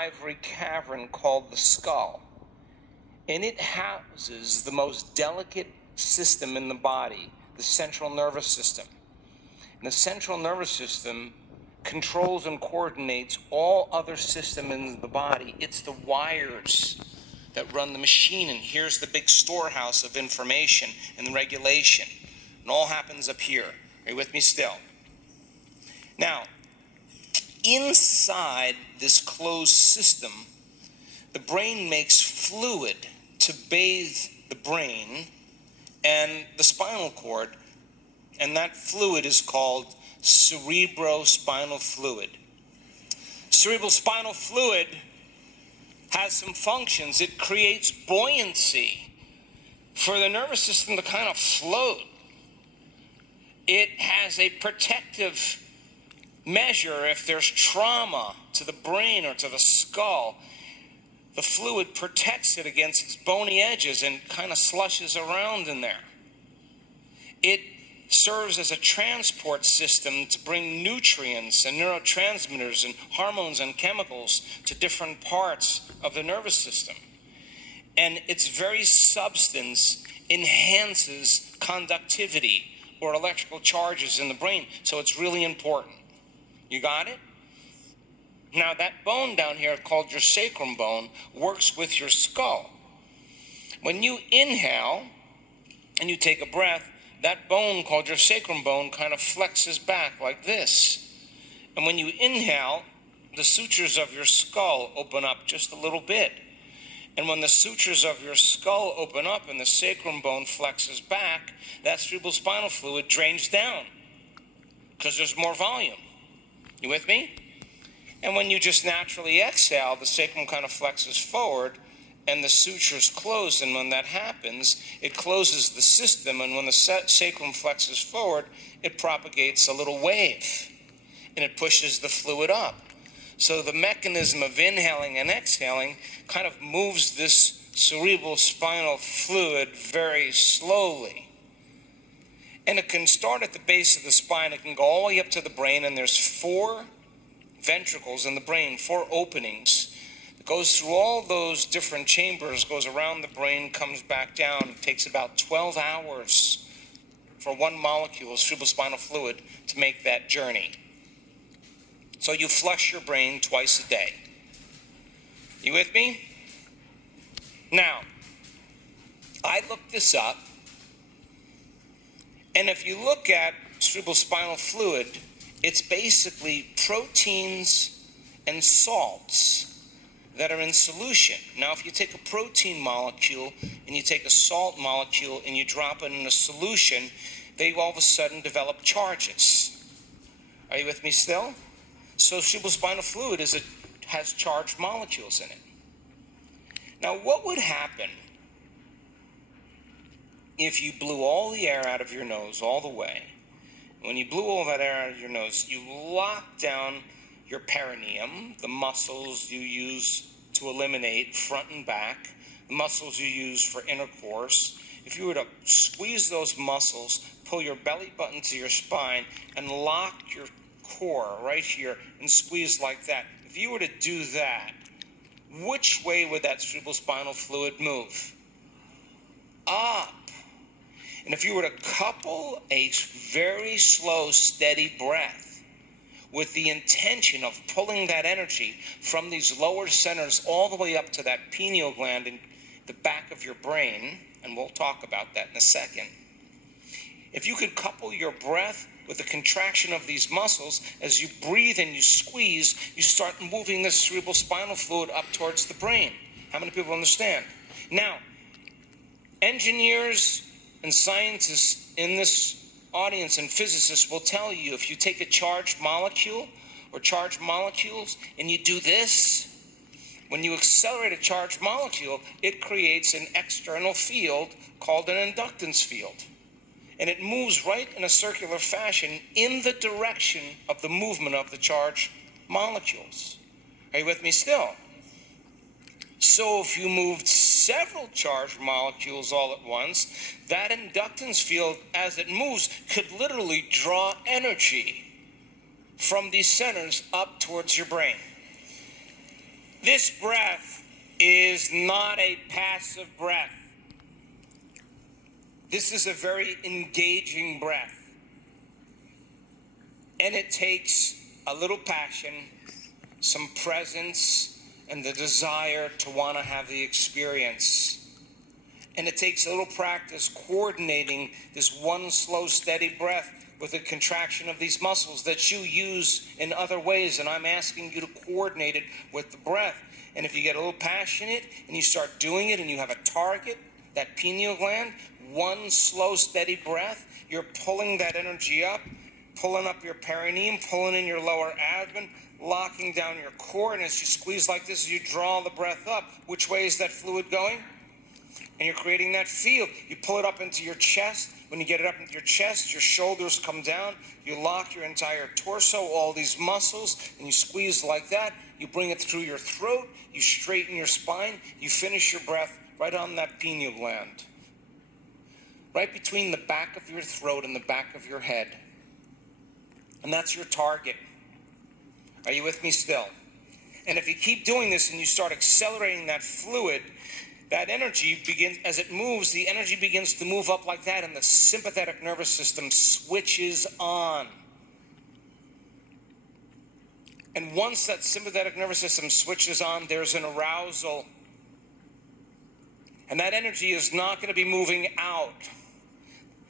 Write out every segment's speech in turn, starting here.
ivory cavern called the skull, and it houses the most delicate system in the body, the central nervous system. And the central nervous system controls and coordinates all other systems in the body. It's the wires that run the machine, and here's the big storehouse of information and regulation. It all happens up here. Are you with me still? Now, inside this closed system, the brain makes fluid to bathe the brain and the spinal cord, and that fluid is called cerebrospinal fluid. Cerebral spinal fluid has some functions. It creates buoyancy for the nervous system to kind of float. It has a protective measure if there's trauma to the brain or to the skull. The fluid protects it against its bony edges and kind of slushes around in there. It serves as a transport system to bring nutrients and neurotransmitters and hormones and chemicals to different parts of the nervous system. And its very substance enhances conductivity or electrical charges in the brain. So it's really important. You got it? Now that bone down here called your sacrum bone works with your skull. When you inhale and you take a breath, that bone called your sacrum bone kind of flexes back like this. And when you inhale, the sutures of your skull open up just a little bit. And when the sutures of your skull open up and the sacrum bone flexes back, that cerebrospinal fluid drains down because there's more volume. You with me? And when you just naturally exhale, the sacrum kind of flexes forward and the sutures close. And when that happens, it closes the system. And when the sacrum flexes forward, it propagates a little wave and it pushes the fluid up. So the mechanism of inhaling and exhaling kind of moves this cerebral spinal fluid very slowly. And it can start at the base of the spine. It can go all the way up to the brain, and there's 4 ventricles in the brain, 4 openings. It goes through all those different chambers, goes around the brain, comes back down. It takes about 12 hours for one molecule of cerebrospinal fluid to make that journey. So you flush your brain twice a day. You with me? Now, I looked this up, and if you look at cerebrospinal fluid, it's basically proteins and salts that are in solution. Now, if you take a protein molecule and you take a salt molecule and you drop it in a solution, they all of a sudden develop charges. Are you with me still? So cerebrospinal fluid has charged molecules in it. Now, what would happen if you blew all the air out of your nose all the way? When you blew all that air out of your nose, you locked down your perineum, the muscles you use to eliminate front and back, the muscles you use for intercourse. If you were to squeeze those muscles, pull your belly button to your spine, and lock your core right here and squeeze like that, if you were to do that, which way would that cerebrospinal fluid move? Up. And if you were to couple a very slow, steady breath with the intention of pulling that energy from these lower centers all the way up to that pineal gland in the back of your brain, and we'll talk about that in a second. If you could couple your breath with the contraction of these muscles, as you breathe and you squeeze, you start moving this cerebrospinal fluid up towards the brain. How many people understand? Now, engineers and scientists in this audience and physicists will tell you, if you take a charged molecule or charged molecules and you do this, when you accelerate a charged molecule, it creates an external field called an inductance field. And it moves right in a circular fashion in the direction of the movement of the charged molecules. Are you with me still? So if you moved several charged molecules all at once, that inductance field, as it moves, could literally draw energy from these centers up towards your brain. This breath is not a passive breath. This is a very engaging breath. And it takes a little passion, some presence, and the desire to want to have the experience. And it takes a little practice coordinating this one slow, steady breath with the contraction of these muscles that you use in other ways. And I'm asking you to coordinate it with the breath. And if you get a little passionate and you start doing it and you have a target, that pineal gland, one slow, steady breath, you're pulling that energy up, pulling up your perineum, pulling in your lower abdomen, locking down your core. And as you squeeze like this, you draw the breath up. Which way is that fluid going? And you're creating that field. You pull it up into your chest. When you get it up into your chest, your shoulders come down. You lock your entire torso, all these muscles, and you squeeze like that. You bring it through your throat. You straighten your spine. You finish your breath right on that pineal gland, right between the back of your throat and the back of your head. And that's your target. Are you with me still? And if you keep doing this and you start accelerating that fluid, that energy begins, as it moves, the energy begins to move up like that, and the sympathetic nervous system switches on. And once that sympathetic nervous system switches on, there's an arousal. And that energy is not going to be moving out.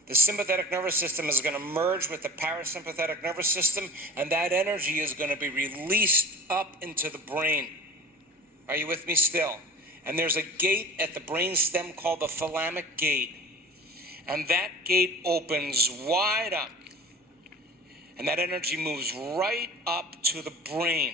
The sympathetic nervous system is going to merge with the parasympathetic nervous system, and that energy is going to be released up into the brain. Are you with me still? And there's a gate at the brain stem called the thalamic gate. And that gate opens wide up. And that energy moves right up to the brain.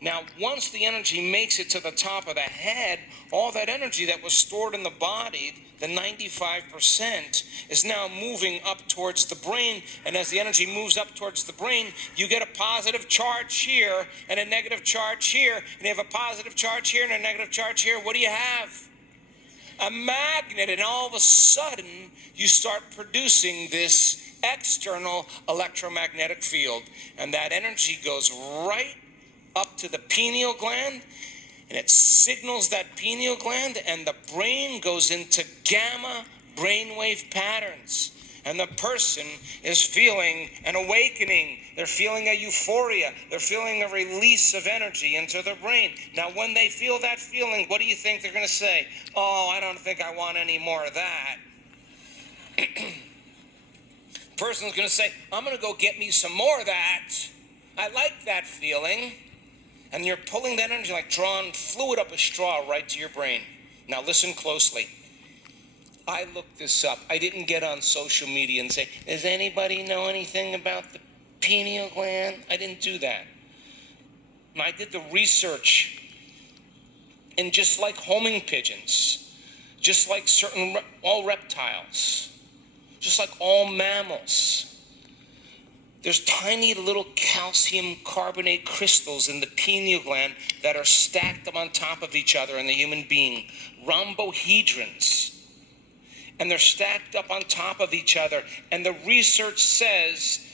Now, once the energy makes it to the top of the head, all that energy that was stored in the body, the 95%, is now moving up towards the brain. And as the energy moves up towards the brain, you get a positive charge here and a negative charge here. And you have a positive charge here and a negative charge here. What do you have? A magnet. And all of a sudden, you start producing this external electromagnetic field. And that energy goes right up to the pineal gland, and it signals that pineal gland, and the brain goes into gamma brainwave patterns. And the person is feeling an awakening. They're feeling a euphoria. They're feeling a release of energy into their brain. Now, when they feel that feeling, what do you think they're going to say? Oh, I don't think I want any more of that. Person's going to say, I'm going to go get me some more of that. I like that feeling. And you're pulling that energy like drawing fluid up a straw right to your brain. Now listen closely. I looked this up. I didn't get on social media and say, does anybody know anything about the pineal gland? I didn't do that. And I did the research. And just like homing pigeons, just like all reptiles, just like all mammals, there's tiny little calcium carbonate crystals in the pineal gland that are stacked up on top of each other in the human being, rhombohedrons. And they're stacked up on top of each other. And the research says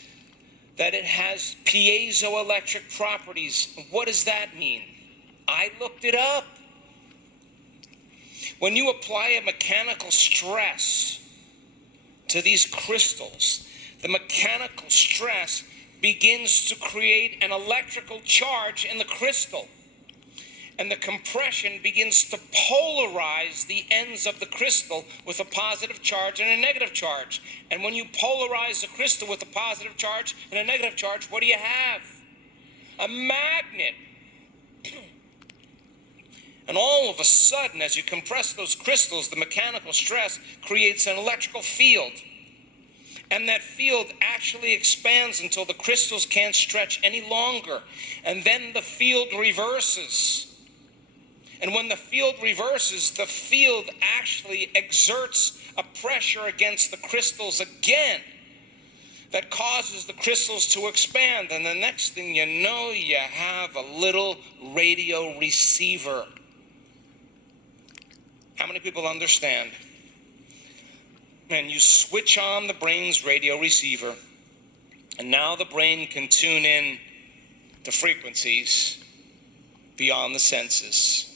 that it has piezoelectric properties. What does that mean? I looked it up. When you apply a mechanical stress to these crystals, the mechanical stress begins to create an electrical charge in the crystal. And the compression begins to polarize the ends of the crystal with a positive charge and a negative charge. And when you polarize the crystal with a positive charge and a negative charge, what do you have? A magnet. And all of a sudden, as you compress those crystals, the mechanical stress creates an electrical field. And that field actually expands until the crystals can't stretch any longer. And then the field reverses. And when the field reverses, the field actually exerts a pressure against the crystals again that causes the crystals to expand. And the next thing you know, you have a little radio receiver. How many people understand? And you switch on the brain's radio receiver, and now the brain can tune in to frequencies beyond the senses.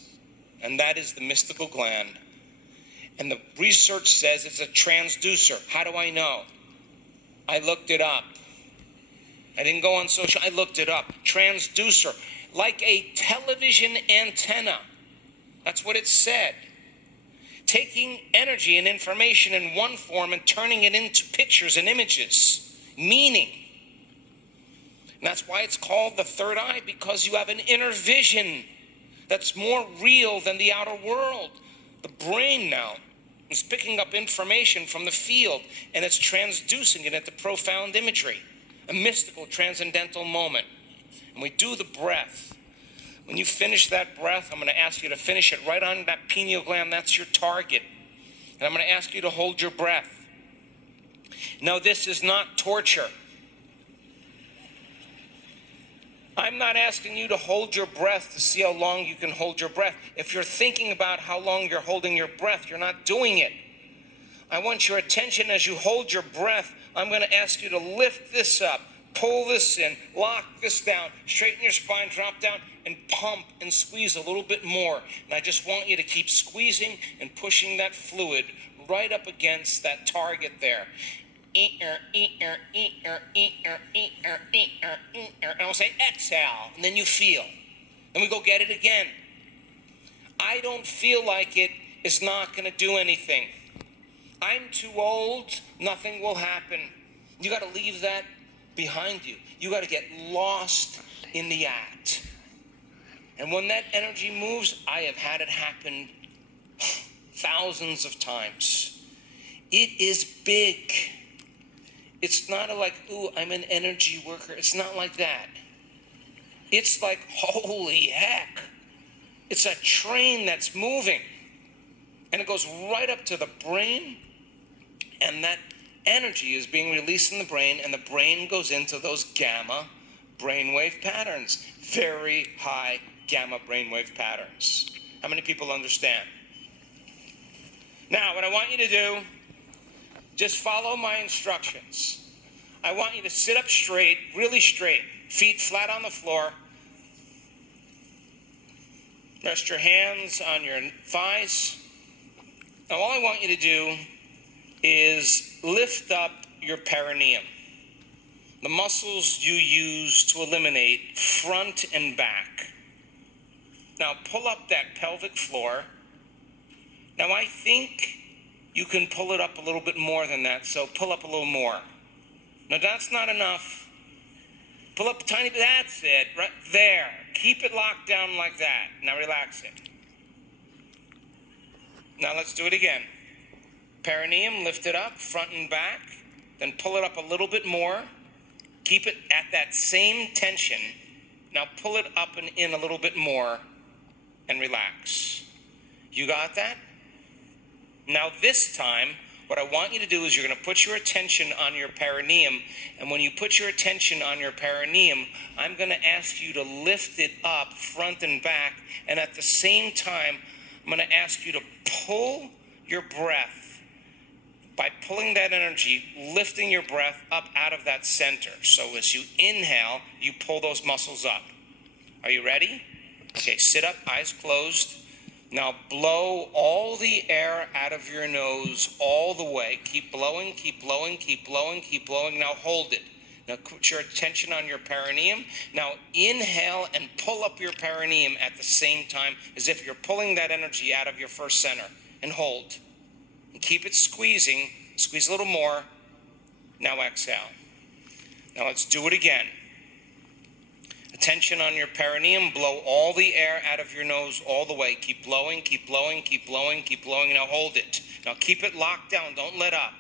And that is the mystical gland. And the research says it's a transducer. How do I know? I looked it up. I didn't go on social, I looked it up. Transducer, like a television antenna. That's what it said. Taking energy and information in one form and turning it into pictures and images, meaning. And that's why it's called the third eye, because you have an inner vision that's more real than the outer world. The brain now is picking up information from the field, and it's transducing it into profound imagery, a mystical, transcendental moment. And we do the breath. When you finish that breath, I'm going to ask you to finish it right on that pineal gland. That's your target. And I'm going to ask you to hold your breath. Now, this is not torture. I'm not asking you to hold your breath to see how long you can hold your breath. If you're thinking about how long you're holding your breath, you're not doing it. I want your attention as you hold your breath. I'm going to ask you to lift this up, pull this in, lock this down, straighten your spine, drop down, and pump and squeeze a little bit more. And I just want you to keep squeezing and pushing that fluid right up against that target there. And I'll say exhale, and then you feel. And we go get it again. I don't feel like it is not going to do anything. I'm too old, nothing will happen. You got to leave that behind you. You got to get lost in the act. And when that energy moves, I have had it happen thousands of times. It is big. It's not like, ooh, I'm an energy worker. It's not like that. It's like, holy heck. It's a train that's moving. And it goes right up to the brain. And that energy is being released in the brain. And the brain goes into those gamma brainwave patterns. Very high gamma brainwave patterns. How many people understand? Now, what I want you to do, just follow my instructions. I want you to sit up straight, really straight, feet flat on the floor. Rest your hands on your thighs. Now, all I want you to do is lift up your perineum, the muscles you use to eliminate front and back. Now, pull up that pelvic floor. Now, I think you can pull it up a little bit more than that, so pull up a little more. Now, that's not enough. Pull up a tiny bit. That's it, right there. Keep it locked down like that. Now, relax it. Now, let's do it again. Perineum, lift it up, front and back. Then pull it up a little bit more. Keep it at that same tension. Now, pull it up and in a little bit more and relax. You got that? Now this time, what I want you to do is you're going to put your attention on your perineum. And when you put your attention on your perineum, I'm going to ask you to lift it up front and back. And at the same time, I'm going to ask you to pull your breath. By pulling that energy, lifting your breath up out of that center. So as you inhale, you pull those muscles up. Are you ready? Okay, sit up, eyes closed. Now blow all the air out of your nose all the way. Keep blowing, keep blowing, keep blowing, keep blowing. Now hold it. Now put your attention on your perineum. Now inhale and pull up your perineum at the same time as if you're pulling that energy out of your first center. And hold. And keep it squeezing. Squeeze a little more. Now exhale. Now let's do it again. Attention on your perineum. Blow all the air out of your nose all the way. Keep blowing, keep blowing, keep blowing, keep blowing. Now hold it. Now keep it locked down. Don't let up.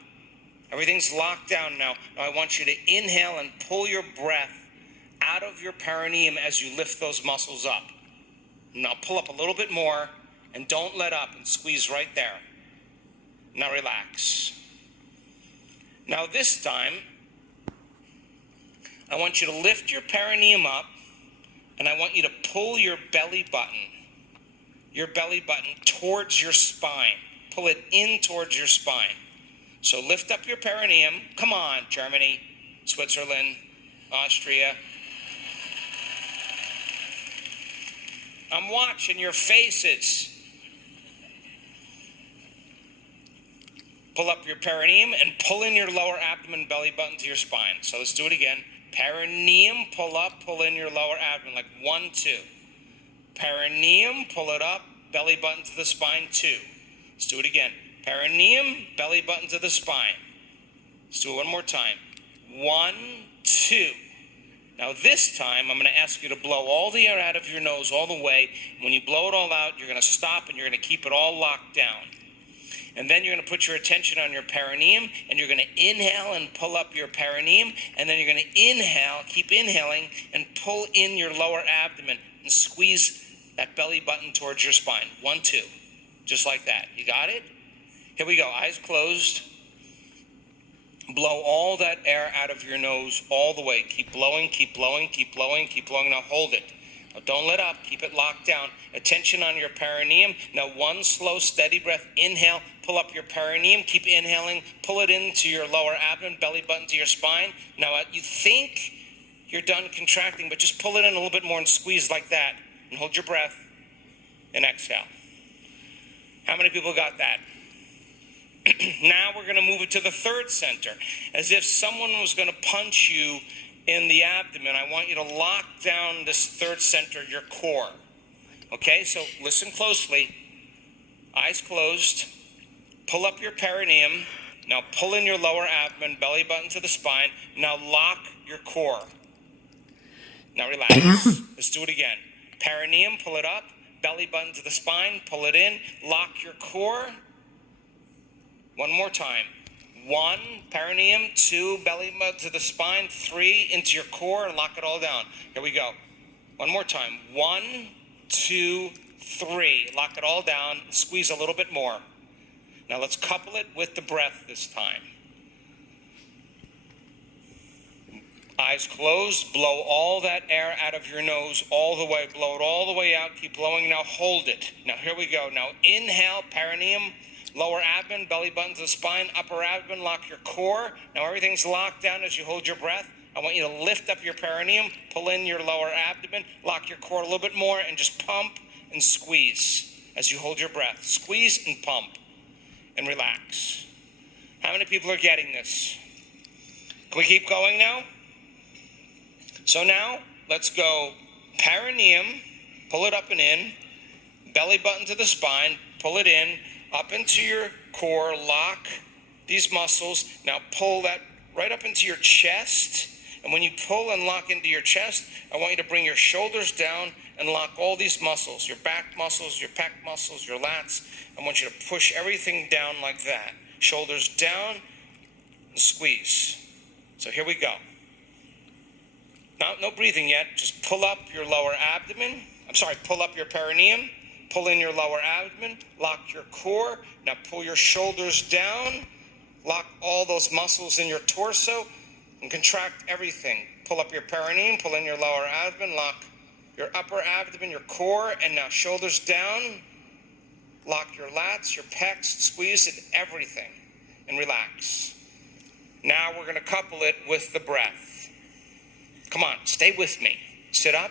Everything's locked down now. Now I want you to inhale and pull your breath out of your perineum as you lift those muscles up. Now pull up a little bit more and don't let up and squeeze right there. Now relax. Now this time, I want you to lift your perineum up. And I want you to pull your belly button towards your spine. Pull it in towards your spine. So lift up your perineum. Come on, Germany, Switzerland, Austria. I'm watching your faces. Pull up your perineum and pull in your lower abdomen, belly button to your spine. So let's do it again. Perineum, pull up, pull in your lower abdomen, like 1, 2. Perineum, pull it up, belly button to the spine, 2. Let's do it again. Perineum, belly button to the spine. Let's do it one more time. 1, 2. Now this time, I'm going to ask you to blow all the air out of your nose all the way. When you blow it all out, you're going to stop and you're going to keep it all locked down. And then you're going to put your attention on your perineum, and you're going to inhale and pull up your perineum, and then you're going to inhale, keep inhaling, and pull in your lower abdomen and squeeze that belly button towards your spine. 1, 2. Just like that. You got it? Here we go. Eyes closed. Blow all that air out of your nose all the way. Keep blowing, keep blowing, keep blowing, keep blowing. Now hold it. Now don't let up. Keep it locked down. Attention on your perineum. Now 1 slow, steady breath. Inhale. Pull up your perineum. Keep inhaling. Pull it into your lower abdomen, belly button to your spine. Now you think you're done contracting, but just pull it in a little bit more and squeeze like that. And hold your breath. And exhale. How many people got that? Now we're going to move it to the third center. As if someone was going to punch you in the abdomen. I want you to lock down this third center, your core. Okay, so listen closely. Eyes closed. Pull up your perineum. Now pull in your lower abdomen, belly button to the spine. Now lock your core. Now relax. Let's do it again. Perineum, pull it up. Belly button to the spine, pull it in. Lock your core. One more time. 1, perineum. 2, belly button to the spine. 3, into your core, and lock it all down. Here we go. One more time. 1, 2, 3. Lock it all down. Squeeze a little bit more. Now let's couple it with the breath this time. Eyes closed. Blow all that air out of your nose all the way. Blow it all the way out. Keep blowing. Now hold it. Now here we go. Now inhale, perineum. Lower abdomen, belly button to the spine, upper abdomen, lock your core. Now everything's locked down as you hold your breath. I want you to lift up your perineum, pull in your lower abdomen, lock your core a little bit more, and just pump and squeeze as you hold your breath. Squeeze and pump and relax. How many people are getting this? Can we keep going now? So now let's go perineum, pull it up and in, belly button to the spine, pull it in, up into your core, lock these muscles. Now pull that right up into your chest. And when you pull and lock into your chest, I want you to bring your shoulders down and lock all these muscles, your back muscles, your pec muscles, your lats. I want you to push everything down like that. Shoulders down and squeeze. So here we go. Now, no breathing yet. Just pull up your lower abdomen. Pull up your perineum. Pull in your lower abdomen, lock your core. Now pull your shoulders down, lock all those muscles in your torso, and contract everything. Pull up your perineum, pull in your lower abdomen, lock your upper abdomen, your core, and now shoulders down, lock your lats, your pecs, squeeze it, everything, and relax. Now we're going to couple it with the breath. Come on, stay with me. Sit up,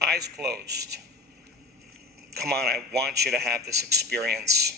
eyes closed. Come on, I want you to have this experience.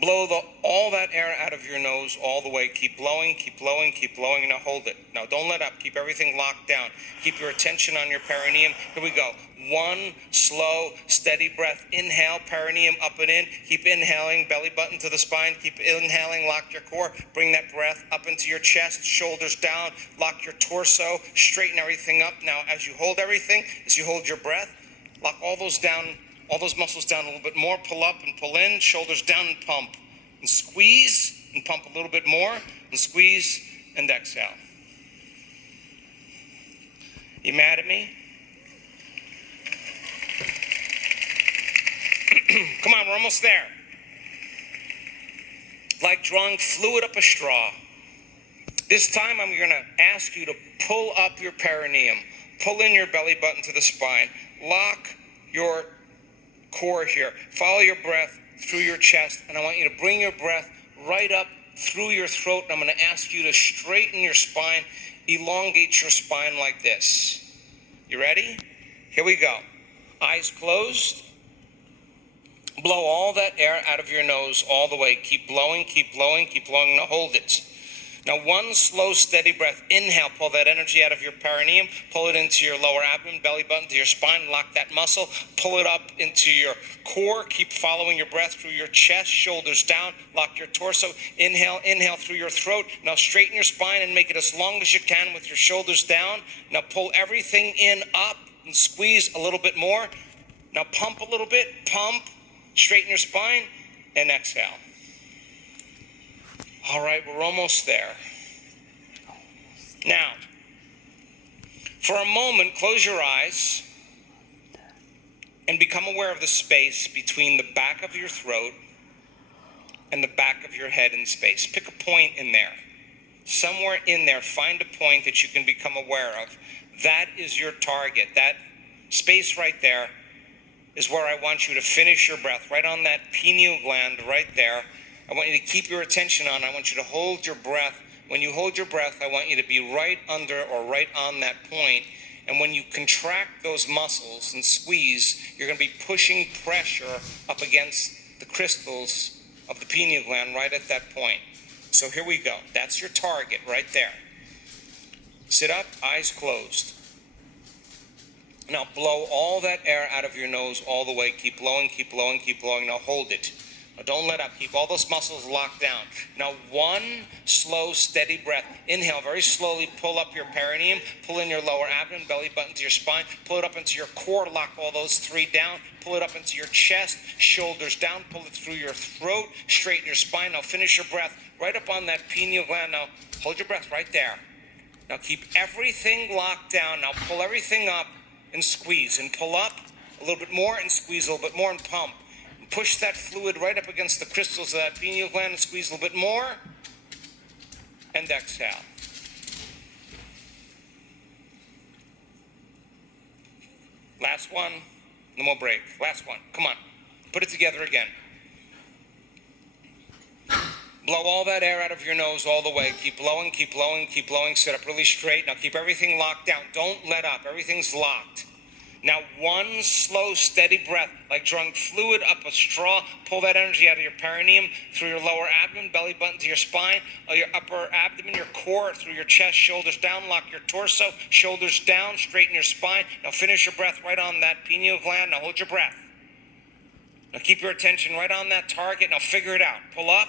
Blow all that air out of your nose all the way. Keep blowing, keep blowing, keep blowing. Now hold it. Now don't let up. Keep everything locked down. Keep your attention on your perineum. Here we go. 1 slow, steady breath. Inhale, perineum up and in. Keep inhaling, belly button to the spine. Keep inhaling, lock your core. Bring that breath up into your chest, shoulders down. Lock your torso, straighten everything up. Now as you hold everything, as you hold your breath, lock all those down, all those muscles down a little bit more. Pull up and pull in, shoulders down and pump. And squeeze and pump a little bit more. And squeeze and exhale. You mad at me? Come on, we're almost there. Like drawing fluid up a straw. This time I'm going to ask you to pull up your perineum. Pull in your belly button to the spine. Lock your core here. Follow your breath through your chest, and I want you to bring your breath right up through your throat. And I'm going to ask you to straighten your spine, elongate your spine like this. You ready? Here we go. Eyes closed. Blow all that air out of your nose all the way. Keep blowing, keep blowing, keep blowing. Now hold it. Now one slow, steady breath. Inhale, pull that energy out of your perineum. Pull it into your lower abdomen, belly button, to your spine. Lock that muscle. Pull it up into your core. Keep following your breath through your chest, shoulders down. Lock your torso. Inhale, inhale through your throat. Now straighten your spine and make it as long as you can with your shoulders down. Now pull everything in, up, and squeeze a little bit more. Now pump a little bit. Pump. Straighten your spine and exhale. All right, we're almost there. Now, for a moment, close your eyes and become aware of the space between the back of your throat and the back of your head in space. Pick a point in there. Somewhere in there, find a point that you can become aware of. That is your target. That space right there is where I want you to finish your breath, right on that pineal gland right there. I want you to keep your attention on. I want you to hold your breath. When you hold your breath, I want you to be right under or right on that point. And when you contract those muscles and squeeze, you're going to be pushing pressure up against the crystals of the pineal gland right at that point. So here we go. That's your target right there. Sit up, eyes closed. Now blow all that air out of your nose all the way. Keep blowing, keep blowing, keep blowing. Now hold it. Now don't let up. Keep all those muscles locked down. Now one slow, steady breath. Inhale very slowly. Pull up your perineum. Pull in your lower abdomen, belly button to your spine. Pull it up into your core. Lock all those three down. Pull it up into your chest. Shoulders down. Pull it through your throat. Straighten your spine. Now finish your breath right up on that pineal gland. Now hold your breath right there. Now keep everything locked down. Now pull everything up and squeeze, and pull up a little bit more and squeeze a little bit more and pump. And push that fluid right up against the crystals of that pineal gland and squeeze a little bit more and exhale. Last one, no more break. Last one, come on. Put it together again. Blow all that air out of your nose all the way. Keep blowing, keep blowing, keep blowing. Sit up really straight. Now keep everything locked down. Don't let up. Everything's locked. Now one slow, steady breath, like drawing fluid up a straw. Pull that energy out of your perineum, through your lower abdomen, belly button to your spine, your upper abdomen, your core, through your chest, shoulders down. Lock your torso, shoulders down, straighten your spine. Now finish your breath right on that pineal gland. Now hold your breath. Now keep your attention right on that target. Now figure it out. Pull up.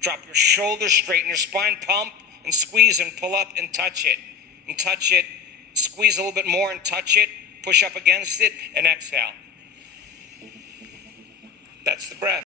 Drop your shoulders, straighten your spine, pump, and squeeze, and pull up, and touch it. And touch it. Squeeze a little bit more, and touch it. Push up against it, and exhale. That's the breath.